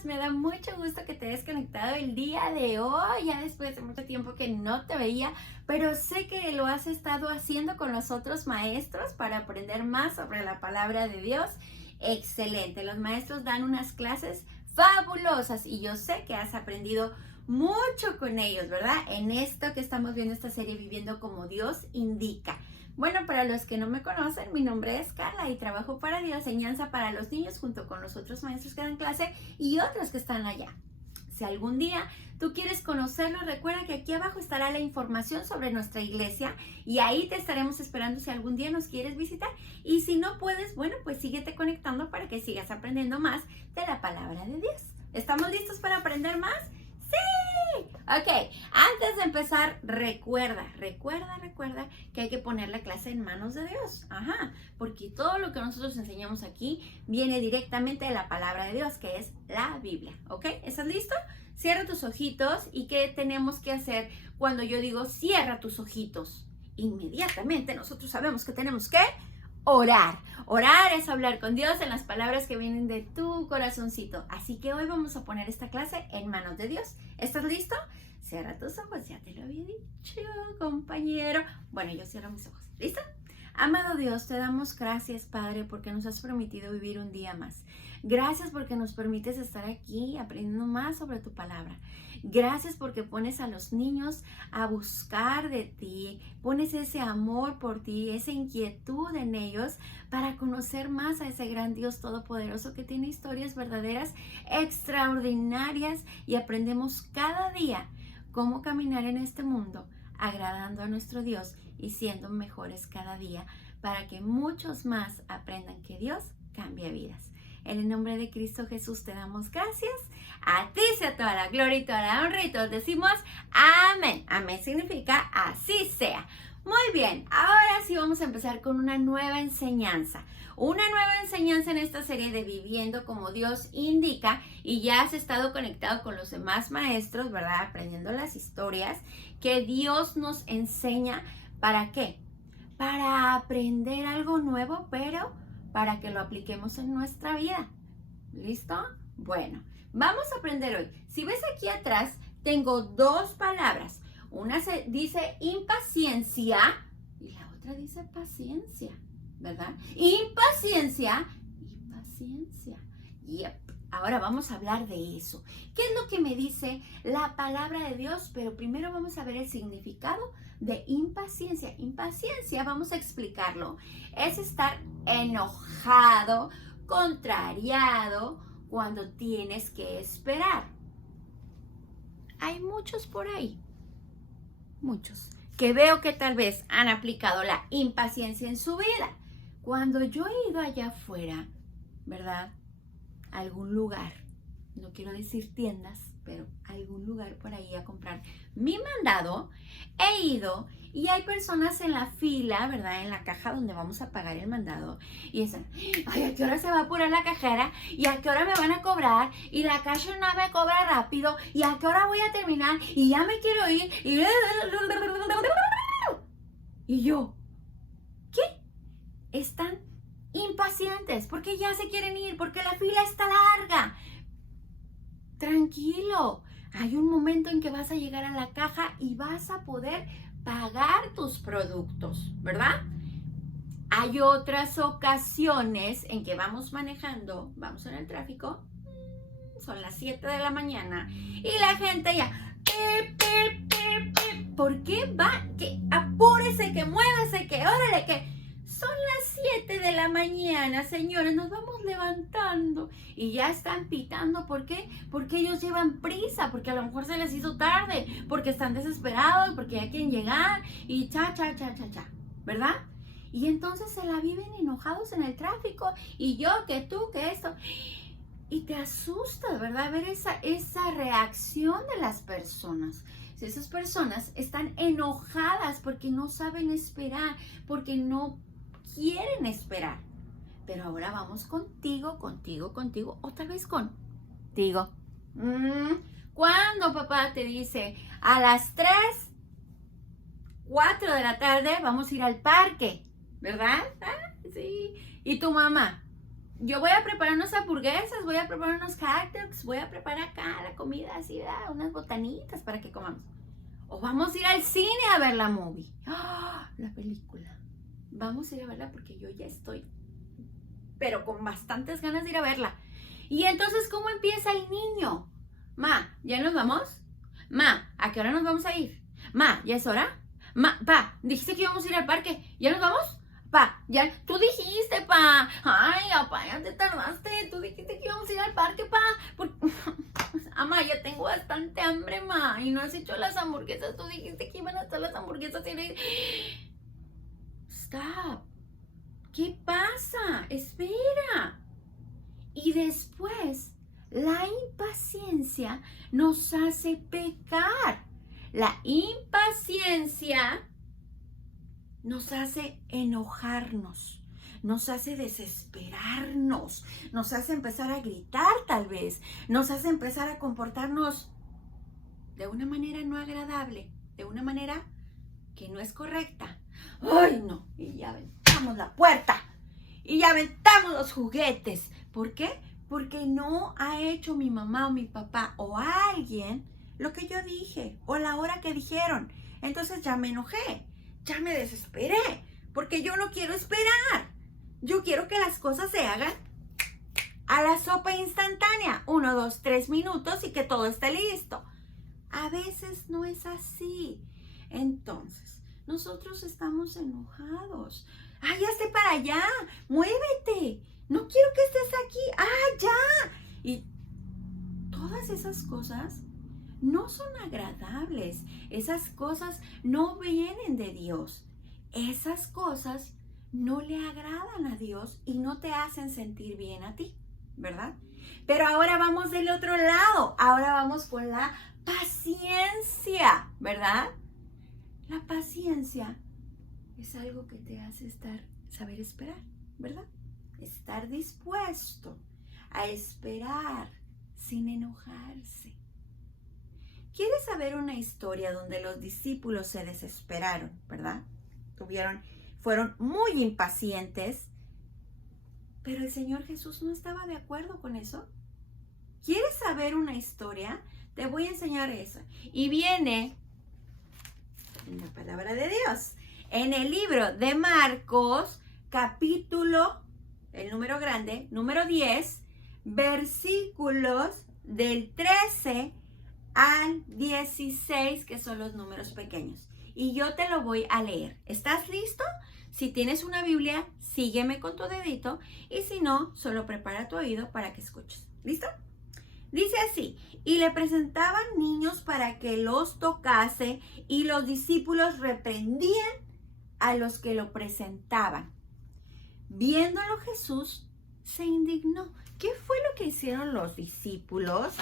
estás? Me da mucho gusto que te hayas conectado el día de hoy, ya después de mucho tiempo que no te veía, pero sé que lo has estado haciendo con los otros maestros para aprender más sobre la palabra de Dios. Excelente, los maestros dan unas clases fabulosas y yo sé que has aprendido mucho con ellos, ¿verdad? En esto que estamos viendo esta serie Viviendo como Dios indica. Bueno, para los que no me conocen, mi nombre es Carla y trabajo para Dios, enseñanza para los niños junto con los otros maestros que dan clase y otros que están allá. Si algún día tú quieres conocerlo, recuerda que aquí abajo estará la información sobre nuestra iglesia y ahí te estaremos esperando si algún día nos quieres visitar. Y si no puedes, bueno, pues síguete conectando para que sigas aprendiendo más de la palabra de Dios. ¿Estamos listos para aprender más? ¡Sí! Ok, antes de empezar, recuerda que hay que poner la clase en manos de Dios. Ajá, porque todo lo que nosotros enseñamos aquí viene directamente de la palabra de Dios, que es la Biblia. ¿Ok? ¿Estás listo? Cierra tus ojitos. ¿Y qué tenemos que hacer cuando yo digo cierra tus ojitos? Inmediatamente nosotros sabemos que tenemos que orar. Orar es hablar con Dios en las palabras que vienen de tu corazoncito. Así que hoy vamos a poner esta clase en manos de Dios. ¿Estás listo? Cierra tus ojos, ya te lo había dicho, compañero. Bueno, yo cierro mis ojos. ¿Listo? Amado Dios, te damos gracias, Padre, porque nos has permitido vivir un día más. Gracias porque nos permites estar aquí aprendiendo más sobre tu palabra. Gracias porque pones a los niños a buscar de ti, pones ese amor por ti, esa inquietud en ellos para conocer más a ese gran Dios todopoderoso que tiene historias verdaderas, extraordinarias y aprendemos cada día cómo caminar en este mundo agradando a nuestro Dios y siendo mejores cada día para que muchos más aprendan que Dios cambia vidas. En el nombre de Cristo Jesús te damos gracias. A ti sea toda la gloria y toda la honra y todos decimos amén. Amén significa así sea. Muy bien, ahora sí vamos a empezar con una nueva enseñanza. Una nueva enseñanza en esta serie de Viviendo como Dios indica, y ya has estado conectado con los demás maestros, ¿verdad? Aprendiendo las historias que Dios nos enseña. ¿Para qué? Para aprender algo nuevo, pero para que lo apliquemos en nuestra vida. ¿Listo? Bueno, vamos a aprender hoy. Si ves aquí atrás, tengo dos palabras. Una dice impaciencia y la otra dice paciencia, ¿verdad? Impaciencia y paciencia. Yep. Ahora vamos a hablar de eso. ¿Qué es lo que me dice la palabra de Dios? Pero primero vamos a ver el significado de impaciencia. Impaciencia, vamos a explicarlo, es estar enojado, contrariado, cuando tienes que esperar. Hay muchos por ahí, muchos, que veo que tal vez han aplicado la impaciencia en su vida. Cuando yo he ido allá afuera, ¿verdad? A algún lugar, no quiero decir tiendas, pero algún lugar por ahí a comprar mi mandado, he ido y hay personas en la fila, ¿verdad? En la caja donde vamos a pagar el mandado y están, ay, ¿a qué hora se va a apurar la cajera? ¿Y a qué hora me van a cobrar? Y la caja no me cobra rápido, ¿y a qué hora voy a terminar? Y ya me quiero ir, y yo, ¿qué? Están impacientes porque ya se quieren ir, porque la fila está larga. Tranquilo, hay un momento en que vas a llegar a la caja y vas a poder pagar tus productos, ¿verdad? Hay otras ocasiones en que vamos manejando, vamos en el tráfico, son las 7 de la mañana y la gente ya, ¿por qué va? Que apúrese, que muévase, que órale, que son las 7 de la mañana, señores, nos vamos levantando y ya están pitando. ¿Por qué? Porque ellos llevan prisa, porque a lo mejor se les hizo tarde, porque están desesperados, porque ya quieren llegar y cha, ¿verdad? Y entonces se la viven enojados en el tráfico y yo, que tú, que esto. Y te asusta, ¿verdad? Ver esa reacción de las personas. Si esas personas están enojadas porque no saben esperar, porque no quieren esperar. Pero ahora vamos contigo, o tal vez contigo. Cuando papá te dice a las 3, 4 de la tarde vamos a ir al parque, ¿verdad? Ah, sí. ¿Y tu mamá? yo voy a preparar unas hamburguesas, voy a preparar unos hot dogs, voy a preparar acá la comida así, ¿verdad? Unas botanitas para que comamos. O vamos a ir al cine a ver la movie. ¡Oh! La película. Vamos a ir a verla porque yo ya estoy, pero con bastantes ganas de ir a verla. Y entonces, ¿cómo empieza el niño? Ma, ¿ya nos vamos? Ma, ¿a qué hora nos vamos a ir? Ma, ¿ya es hora? Ma, pa, dijiste que íbamos a ir al parque. ¿Ya nos vamos? Pa, ya, tú dijiste, pa. Ay, papá, ya te tardaste. Tú dijiste que íbamos a ir al parque, pa. Ama, ya tengo bastante hambre, ma. Y no has hecho las hamburguesas. Tú dijiste que iban a estar las hamburguesas. Stop. ¿Qué pasa? Espera. Y después, la impaciencia nos hace pecar. La impaciencia nos hace enojarnos, nos hace desesperarnos, nos hace empezar a gritar tal vez, nos hace empezar a comportarnos de una manera no agradable, de una manera que no es correcta. ¡Ay, no! Y ya aventamos la puerta, y ya aventamos los juguetes. ¿Por qué? Porque no ha hecho mi mamá o mi papá o alguien lo que yo dije o la hora que dijeron. Entonces ya me enojé. Ya me desesperé, porque yo no quiero esperar. Yo quiero que las cosas se hagan a la sopa instantánea. 1, 2, 3 minutos y que todo esté listo. A veces no es así. Entonces, nosotros estamos enojados. ¡Ay, hazte para allá! ¡Muévete! No quiero que estés aquí. ¡Ah, ya! Y todas esas cosas no son agradables. Esas cosas no vienen de Dios. Esas cosas no le agradan a Dios y no te hacen sentir bien a ti, ¿verdad? Pero ahora vamos del otro lado. Ahora vamos con la paciencia, ¿verdad? La paciencia es algo que te hace saber esperar, ¿verdad? Estar dispuesto a esperar sin enojarse. ¿Quieres saber una historia donde los discípulos se desesperaron, verdad? Fueron muy impacientes, pero el Señor Jesús no estaba de acuerdo con eso. ¿Quieres saber una historia? Te voy a enseñar esa. Y viene en la palabra de Dios, en el libro de Marcos, capítulo, el número grande, número 10, versículos del 13 al 16, que son los números pequeños. Y yo te lo voy a leer. ¿Estás listo? Si tienes una Biblia, sígueme con tu dedito. Y si no, solo prepara tu oído para que escuches. ¿Listo? Dice así: y le presentaban niños para que los tocase, y los discípulos reprendían a los que lo presentaban. Viéndolo Jesús se indignó. ¿Qué fue lo que hicieron los discípulos?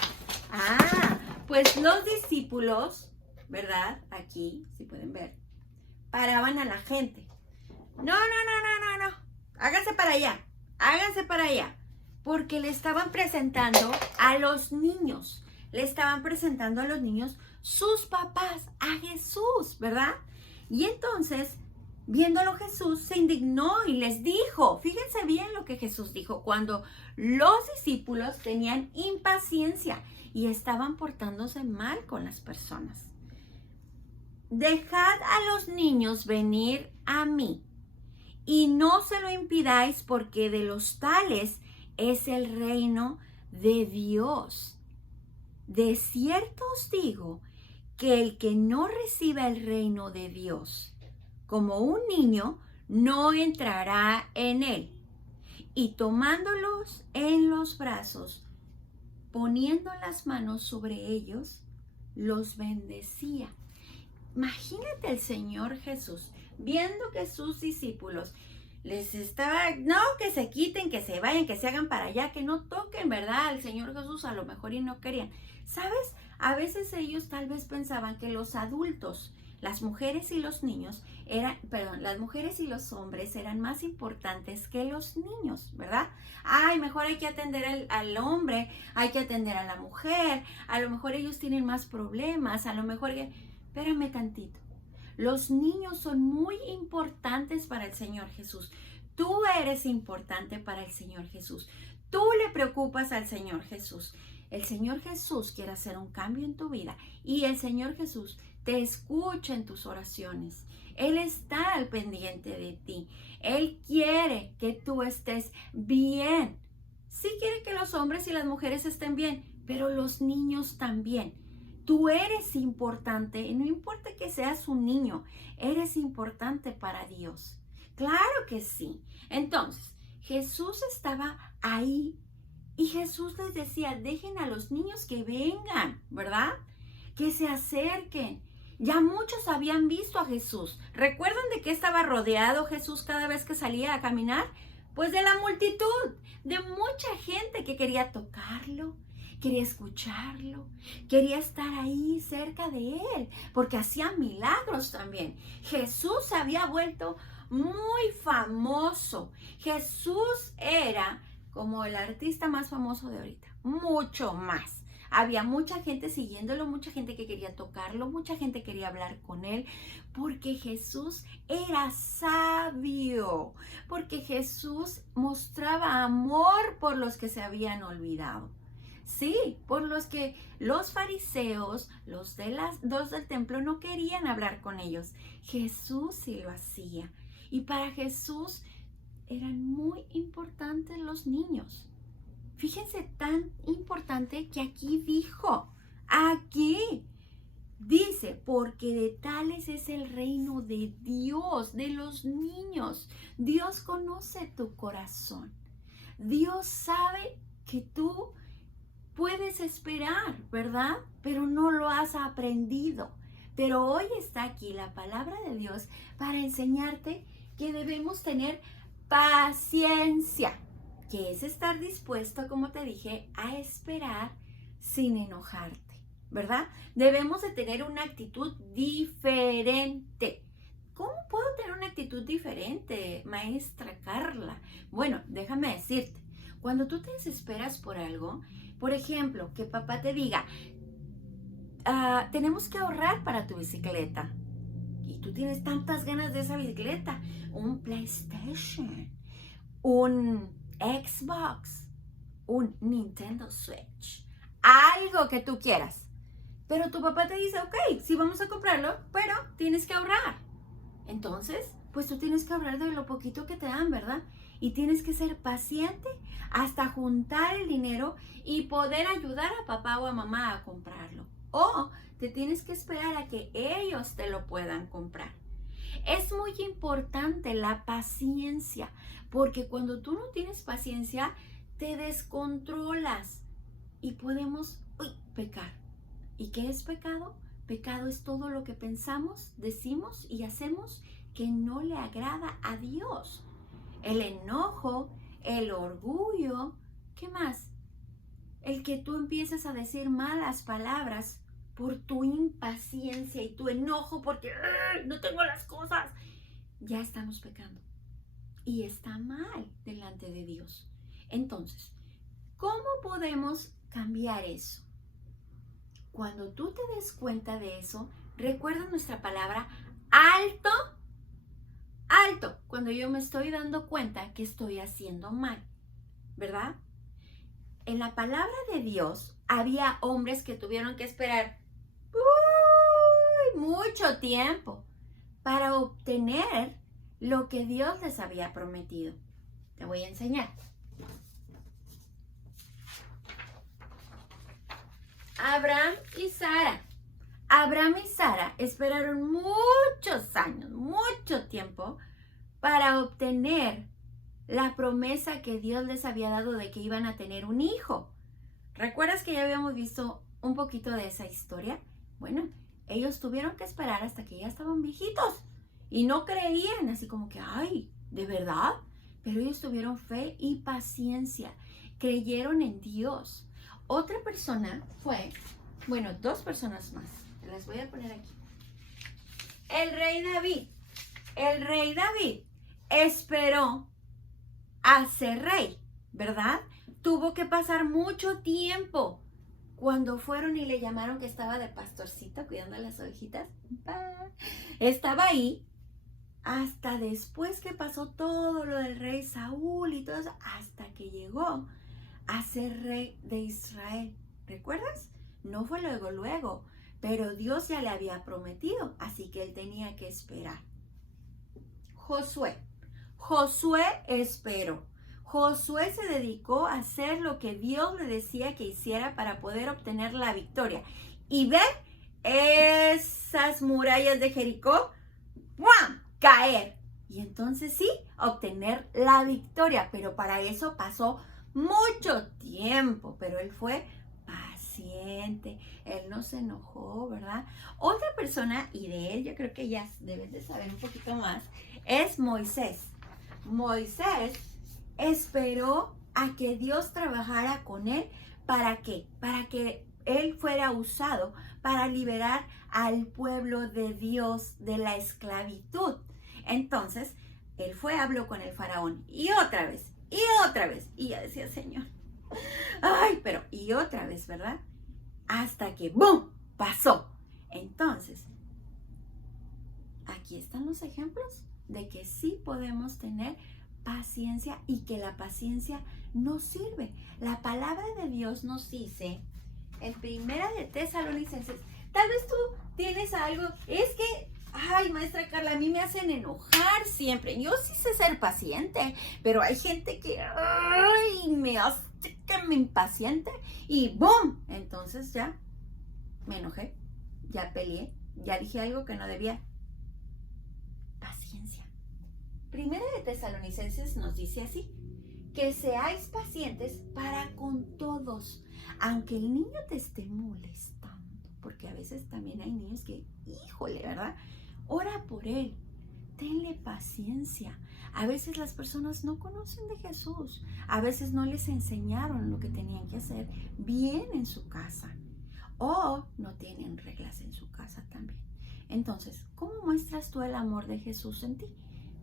Pues los discípulos, ¿verdad? Aquí, si pueden ver, paraban a la gente. No. Háganse para allá. Porque le estaban presentando a los niños. Sus papás a Jesús, ¿verdad? Y entonces, viéndolo Jesús, se indignó y les dijo, fíjense bien lo que Jesús dijo, cuando los discípulos tenían impaciencia y estaban portándose mal con las personas. Dejad a los niños venir a mí y no se lo impidáis, porque de los tales es el reino de Dios. De cierto os digo que el que no reciba el reino de Dios como un niño, no entrará en él. Y tomándolos en los brazos, poniendo las manos sobre ellos, los bendecía. Imagínate el Señor Jesús, viendo que sus discípulos les estaba, no, que se quiten, que se vayan, que se hagan para allá, que no toquen, ¿verdad? El Señor Jesús a lo mejor y no querían. ¿Sabes? A veces ellos tal vez pensaban que los adultos, las mujeres y los niños las mujeres y los hombres eran más importantes que los niños, ¿verdad? Ay, mejor hay que atender al hombre, hay que atender a la mujer, a lo mejor ellos tienen más problemas, a lo mejor, espérame tantito. Los niños son muy importantes para el Señor Jesús. Tú eres importante para el Señor Jesús. Tú le preocupas al Señor Jesús. El Señor Jesús quiere hacer un cambio en tu vida y el Señor Jesús te escucha en tus oraciones. Él está al pendiente de ti. Él quiere que tú estés bien. Sí quiere que los hombres y las mujeres estén bien, pero los niños también. Tú eres importante y no importa que seas un niño, eres importante para Dios. Claro que sí. Entonces, Jesús estaba ahí y Jesús les decía, dejen a los niños que vengan, ¿verdad? Que se acerquen. Ya muchos habían visto a Jesús. ¿Recuerdan de qué estaba rodeado Jesús cada vez que salía a caminar? Pues de la multitud, de mucha gente que quería tocarlo, quería escucharlo, quería estar ahí cerca de él, porque hacía milagros también. Jesús se había vuelto muy famoso. Jesús era como el artista más famoso de ahorita, mucho más. Había mucha gente siguiéndolo, mucha gente que quería tocarlo, mucha gente quería hablar con él, porque Jesús era sabio, porque Jesús mostraba amor por los que se habían olvidado. Sí, por los que los fariseos, los del templo no querían hablar con ellos. Jesús sí lo hacía. Y para Jesús eran muy importantes los niños. Fíjense, tan importante que aquí dice, porque de tales es el reino de Dios, de los niños. Dios conoce tu corazón. Dios sabe que tú puedes esperar, ¿verdad? Pero no lo has aprendido. Pero hoy está aquí la palabra de Dios para enseñarte que debemos tener paciencia, que es estar dispuesto, como te dije, a esperar sin enojarte, ¿verdad? Debemos de tener una actitud diferente. ¿Cómo puedo tener una actitud diferente, maestra Carla? Bueno, déjame decirte, cuando tú te desesperas por algo, por ejemplo, que papá te diga, tenemos que ahorrar para tu bicicleta, y tú tienes tantas ganas de esa bicicleta, un PlayStation, un Xbox, un Nintendo Switch, algo que tú quieras. Pero tu papá te dice, ok, sí vamos a comprarlo, pero tienes que ahorrar. Entonces, pues tú tienes que ahorrar de lo poquito que te dan, ¿verdad? Y tienes que ser paciente hasta juntar el dinero y poder ayudar a papá o a mamá a comprarlo. O te tienes que esperar a que ellos te lo puedan comprar. Es muy importante la paciencia, porque cuando tú no tienes paciencia, te descontrolas y podemos pecar. ¿Y qué es pecado? Pecado es todo lo que pensamos, decimos y hacemos que no le agrada a Dios. El enojo, el orgullo, ¿qué más? El que tú empieces a decir malas palabras por tu impaciencia y tu enojo porque no tengo las cosas. Ya estamos pecando. Y está mal delante de Dios. Entonces, ¿cómo podemos cambiar eso? Cuando tú te des cuenta de eso, recuerda nuestra palabra alto, alto, cuando yo me estoy dando cuenta que estoy haciendo mal, ¿verdad? En la palabra de Dios había hombres que tuvieron que esperar mucho tiempo para obtener lo que Dios les había prometido. Te voy a enseñar. Abraham y Sara. Abraham y Sara esperaron muchos años, mucho tiempo para obtener la promesa que Dios les había dado de que iban a tener un hijo. ¿Recuerdas que ya habíamos visto un poquito de esa historia? Bueno, ellos tuvieron que esperar hasta que ya estaban viejitos y no creían, así como que, ay, ¿de verdad? Pero ellos tuvieron fe y paciencia, creyeron en Dios. Otra persona fue, bueno, dos personas más, las voy a poner aquí. El rey David. El rey David esperó a ser rey, ¿verdad? Tuvo que pasar mucho tiempo. Cuando fueron y le llamaron que estaba de pastorcito cuidando a las ovejitas, estaba ahí hasta después que pasó todo lo del rey Saúl y todo eso, hasta que llegó a ser rey de Israel. ¿Recuerdas? No fue luego, pero Dios ya le había prometido, así que él tenía que esperar. Josué esperó. Josué se dedicó a hacer lo que Dios le decía que hiciera para poder obtener la victoria. Y ver esas murallas de Jericó, ¡buam!, caer. Y entonces sí, obtener la victoria. Pero para eso pasó mucho tiempo. Pero él fue paciente. Él no se enojó, ¿verdad? Otra persona, y de él yo creo que ya debes de saber un poquito más, es Moisés. Moisés esperó a que Dios trabajara con él. ¿Para qué? Para que él fuera usado para liberar al pueblo de Dios de la esclavitud. Entonces, él habló con el faraón y otra vez, y ya decía, Señor, ay, pero y otra vez, ¿verdad? Hasta que ¡bum!, pasó. Entonces, aquí están los ejemplos de que sí podemos tener paciencia y que la paciencia nos sirve. La palabra de Dios nos dice en Primera de Tesalonicenses, tal vez tú tienes algo, es que, ay, maestra Carla, a mí me hacen enojar siempre. Yo sí sé ser paciente, pero hay gente que, ay, me hace que me impaciente y ¡boom! Entonces ya me enojé, ya peleé, ya dije algo que no debía. Paciencia. Primera de Tesalonicenses nos dice así, que seáis pacientes para con todos, aunque el niño te esté molestando, porque a veces también hay niños que, híjole, ¿verdad? Ora por él, tenle paciencia. A veces las personas no conocen de Jesús, a veces no les enseñaron lo que tenían que hacer bien en su casa, o no tienen reglas en su casa también. Entonces, ¿cómo muestras tú el amor de Jesús en ti?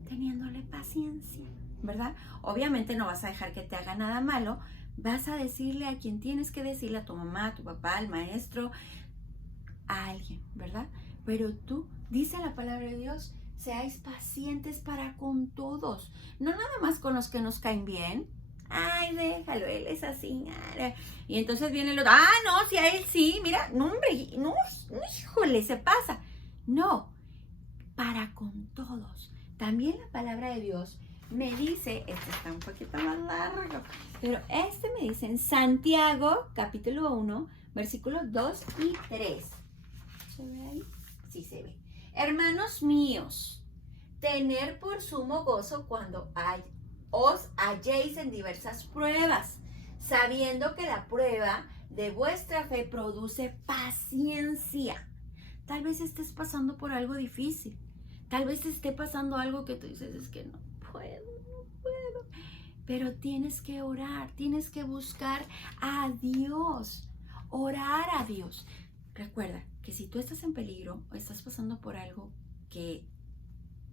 Teniéndole paciencia, ¿verdad? Obviamente no vas a dejar que te haga nada malo, vas a decirle a quien tienes que decirle, a tu mamá, a tu papá, al maestro, a alguien, ¿verdad? Pero tú, dice la palabra de Dios, seáis pacientes para con todos, no nada más con los que nos caen bien. Ay, déjalo, él es así. Y entonces viene el otro, no, si a él sí, mira, no, hombre, no, híjole, se pasa. No, para con todos. También la palabra de Dios me dice, este está un poquito más largo, pero me dice en Santiago, capítulo 1, versículos 2 y 3. ¿Se ve ahí? Sí se ve. Hermanos míos, tener por sumo gozo cuando os halléis en diversas pruebas, sabiendo que la prueba de vuestra fe produce paciencia. Tal vez estés pasando por algo difícil. Tal vez esté pasando algo que tú dices, es que no puedo. Pero tienes que orar, tienes que buscar a Dios, orar a Dios. Recuerda que si tú estás en peligro o estás pasando por algo que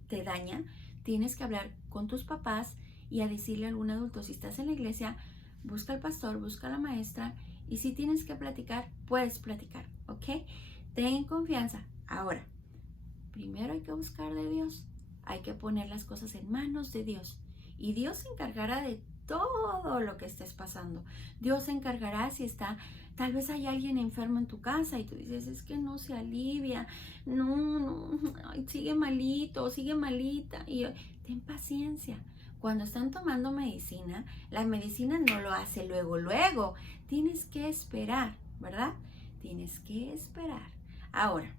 te daña, tienes que hablar con tus papás y a decirle a algún adulto. Si estás en la iglesia, busca al pastor, busca a la maestra, y si tienes que platicar, puedes platicar, ¿ok? Ten confianza. Ahora, primero hay que buscar de Dios, hay que poner las cosas en manos de Dios, y Dios se encargará de todo lo que estés pasando. Dios se encargará si tal vez hay alguien enfermo en tu casa y tú dices, es que no se alivia, no, ay, sigue malito, sigue malita, y ten paciencia. Cuando están tomando medicina, la medicina no lo hace luego, tienes que esperar, ¿verdad? Tienes que esperar. Ahora,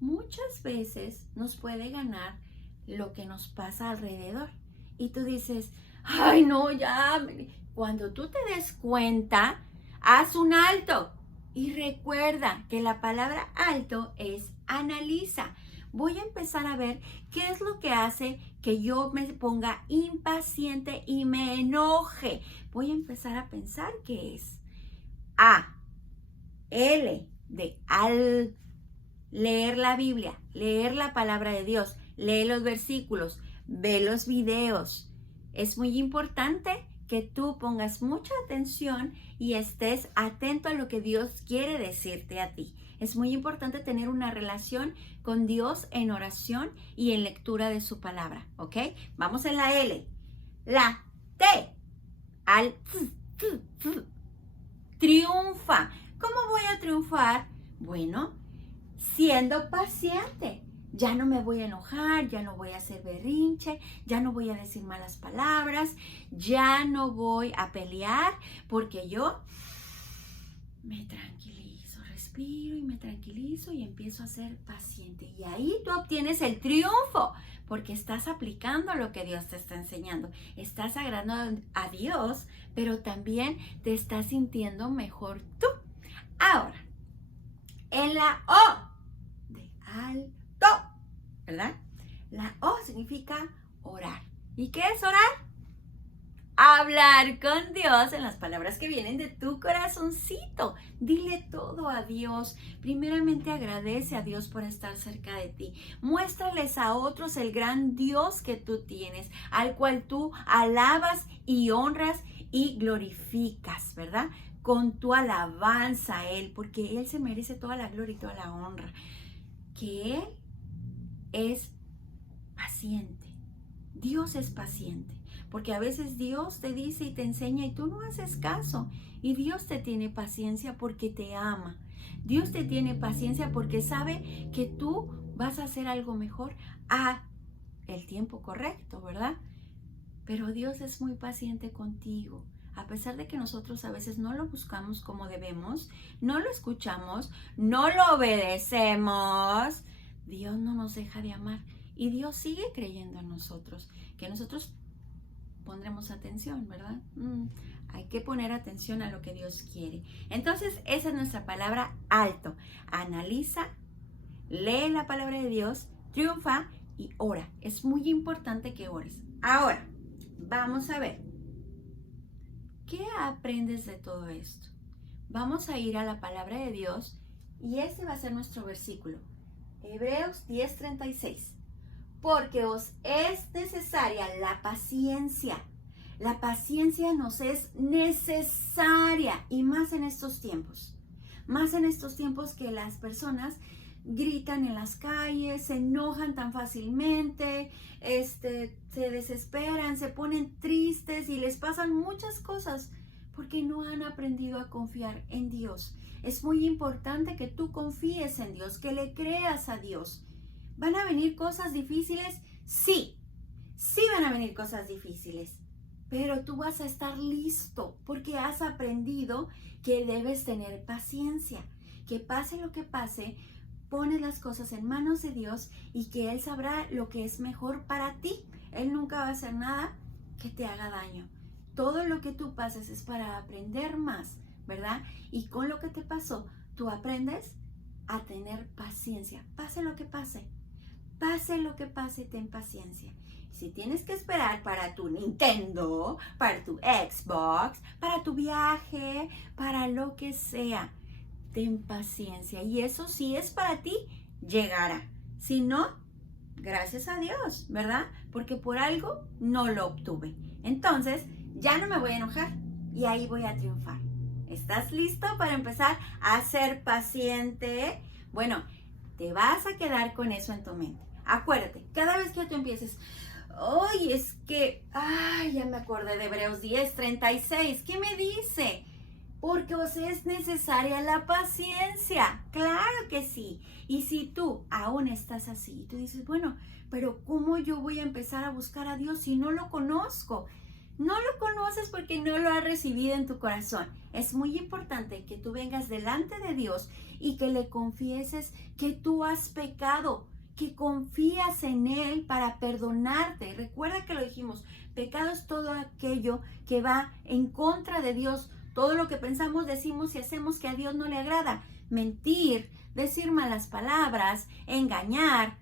muchas veces nos puede ganar lo que nos pasa alrededor. Y tú dices, ay no, ya. Cuando tú te des cuenta, haz un alto. Y recuerda que la palabra alto es analiza. Voy a empezar a ver qué es lo que hace que yo me ponga impaciente y me enoje. Voy a empezar a pensar qué es. L de al. Leer la Biblia, leer la palabra de Dios, lee los versículos, ve los videos. Es muy importante que tú pongas mucha atención y estés atento a lo que Dios quiere decirte a ti. Es muy importante tener una relación con Dios en oración y en lectura de su palabra, ¿ok? Vamos en la L. La T. Al triunfa. ¿Cómo voy a triunfar? Bueno, siendo paciente. Ya no me voy a enojar, ya no voy a hacer berrinche, ya no voy a decir malas palabras, ya no voy a pelear, porque yo me tranquilizo, respiro y me tranquilizo y empiezo a ser paciente. Y ahí tú obtienes el triunfo, porque estás aplicando lo que Dios te está enseñando. Estás agradando a Dios, pero también te estás sintiendo mejor tú. Ahora, en la O de alto, ¿verdad? La O significa orar. ¿Y qué es orar? Hablar con Dios en las palabras que vienen de tu corazoncito. Dile todo a Dios. Primeramente agradece a Dios por estar cerca de ti. Muéstrales a otros el gran Dios que tú tienes, al cual tú alabas y honras y glorificas, ¿verdad? Con tu alabanza a Él, porque Él se merece toda la gloria y toda la honra. Que Él es paciente. Dios es paciente. Porque a veces Dios te dice y te enseña y tú no haces caso. Y Dios te tiene paciencia porque te ama. Dios te tiene paciencia porque sabe que tú vas a hacer algo mejor a el tiempo correcto, ¿verdad? Pero Dios es muy paciente contigo. A pesar de que nosotros a veces no lo buscamos como debemos, no lo escuchamos, no lo obedecemos, Dios no nos deja de amar. Y Dios sigue creyendo en nosotros, que nosotros pondremos atención, ¿verdad? Hay que poner atención a lo que Dios quiere. Entonces, esa es nuestra palabra alto. Analiza, lee la palabra de Dios, triunfa y ora. Es muy importante que ores. Ahora, vamos a ver. ¿Qué aprendes de todo esto? Vamos a ir a la palabra de Dios y este va a ser nuestro versículo. Hebreos 10:36. Porque os es necesaria la paciencia. La paciencia nos es necesaria y más en estos tiempos. Más en estos tiempos que las personas gritan en las calles, se enojan tan fácilmente, se desesperan, se ponen tristes y les pasan muchas cosas porque no han aprendido a confiar en Dios. Es muy importante que tú confíes en Dios, que le creas a Dios. ¿Van a venir cosas difíciles? Sí, sí van a venir cosas difíciles, pero tú vas a estar listo porque has aprendido que debes tener paciencia, que pase lo que pase, pones las cosas en manos de Dios y que Él sabrá lo que es mejor para ti. Él nunca va a hacer nada que te haga daño. Todo lo que tú pases es para aprender más, ¿verdad? Y con lo que te pasó, tú aprendes a tener paciencia, pase lo que pase. Pase lo que pase, ten paciencia. Si tienes que esperar para tu Nintendo, para tu Xbox, para tu viaje, para lo que sea, ten paciencia. Y eso si es para ti, llegará. Si no, gracias a Dios, ¿verdad? Porque por algo no lo obtuve. Entonces, ya no me voy a enojar y ahí voy a triunfar. ¿Estás listo para empezar a ser paciente? Bueno, te vas a quedar con eso en tu mente. Acuérdate, cada vez que tú empieces, ¡ay, es que, ya me acordé de Hebreos 10:36! ¿Qué me dice? Porque os es necesaria la paciencia. Claro que sí. Y si tú aún estás así, y tú dices, bueno, pero ¿cómo yo voy a empezar a buscar a Dios si no lo conozco? No lo conoces porque no lo has recibido en tu corazón. Es muy importante que tú vengas delante de Dios y que le confieses que tú has pecado, que confías en Él para perdonarte. Recuerda que lo dijimos, pecado es todo aquello que va en contra de Dios, todo lo que pensamos, decimos y hacemos que a Dios no le agrada. Mentir, decir malas palabras, engañar,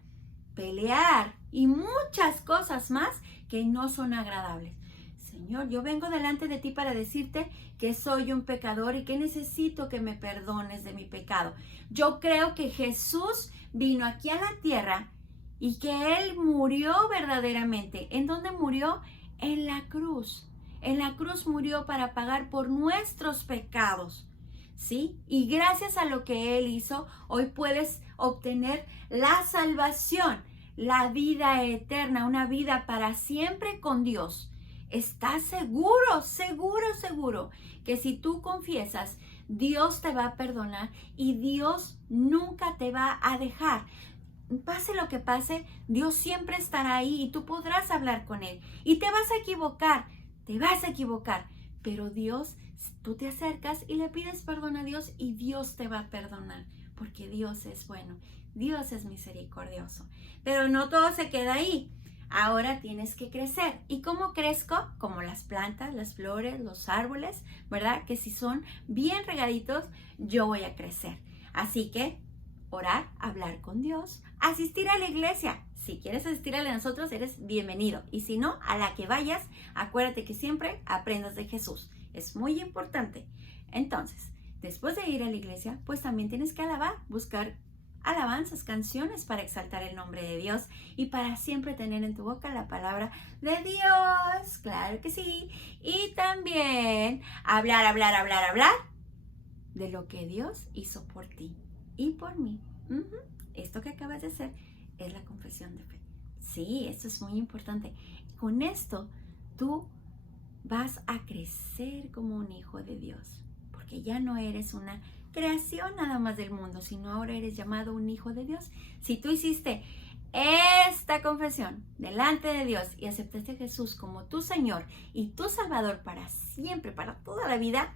pelear y muchas cosas más que no son agradables. Señor, yo vengo delante de ti para decirte que soy un pecador y que necesito que me perdones de mi pecado. Yo creo que Jesús vino aquí a la tierra y que Él murió verdaderamente. ¿En dónde murió? En la cruz. en la cruz murió para pagar por nuestros pecados, ¿sí? Y gracias a lo que Él hizo, hoy puedes obtener la salvación, la vida eterna, una vida para siempre con Dios. ¿Estás seguro, seguro que si tú confiesas, Dios te va a perdonar y Dios nunca te va a dejar? Pase lo que pase, Dios siempre estará ahí y tú podrás hablar con Él. Y te vas a equivocar, pero Dios, tú te acercas y le pides perdón a Dios y Dios te va a perdonar, porque Dios es bueno, Dios es misericordioso. Pero no todo se queda ahí. Ahora tienes que crecer. ¿Y cómo crezco? Como las plantas, las flores, los árboles, ¿verdad? Que si son bien regaditos, yo voy a crecer. Así que orar, hablar con Dios, asistir a la iglesia. Si quieres asistir a la de nosotros, eres bienvenido. Y si no, a la que vayas, acuérdate que siempre aprendas de Jesús. Es muy importante. Entonces, después de ir a la iglesia, pues también tienes que alabar, buscar alabanzas, canciones para exaltar el nombre de Dios y para siempre tener en tu boca la palabra de Dios. Claro que sí. Y también hablar de lo que Dios hizo por ti y por mí. Esto que acabas de hacer es la confesión de fe. Sí, esto es muy importante. Con esto tú vas a crecer como un hijo de Dios, porque ya no eres una creación nada más del mundo, sino ahora eres llamado un hijo de Dios. Si tú hiciste esta confesión delante de Dios y aceptaste a Jesús como tu Señor y tu Salvador para siempre, para toda la vida,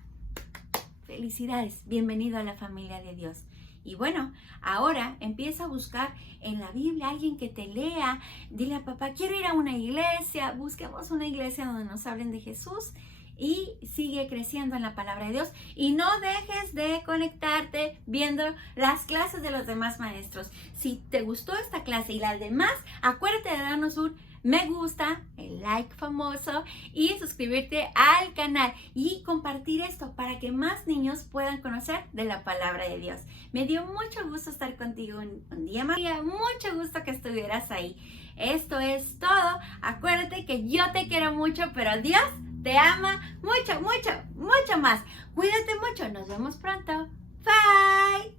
felicidades, bienvenido a la familia de Dios. Y bueno, ahora empieza a buscar en la Biblia alguien que te lea. Dile a papá, quiero ir a una iglesia. Busquemos una iglesia donde nos hablen de Jesús y sigue creciendo en la palabra de Dios. Y no dejes de conectarte viendo las clases de los demás maestros. Si te gustó esta clase y las demás, acuérdate de darnos un me gusta, el like famoso y suscribirte al canal y compartir esto para que más niños puedan conocer de la palabra de Dios. Me dio mucho gusto estar contigo un día más. Mucho gusto que estuvieras ahí. Esto es todo. Acuérdate que yo te quiero mucho, pero Dios te ama mucho, mucho, mucho más. Cuídate mucho. Nos vemos pronto. Bye.